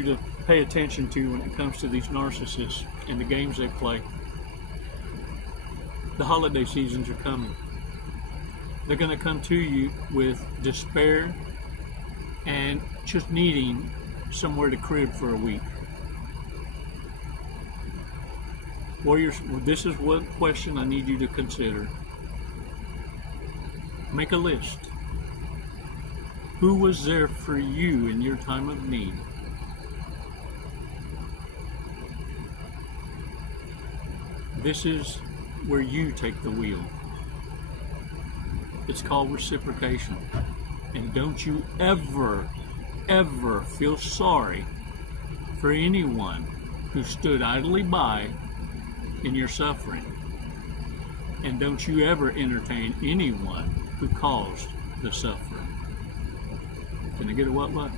you to pay attention to when it comes to these narcissists and the games they play. The holiday seasons are coming. They're going to come to you with despair and just needing somewhere to crib for a week. Warriors, this is one question I need you to consider. Make a list. Who was there for you in your time of need? This is where you take the wheel. It's called reciprocation. And don't you ever feel sorry for anyone who stood idly by in your suffering. And don't you ever entertain anyone who caused the suffering. Can I get a what?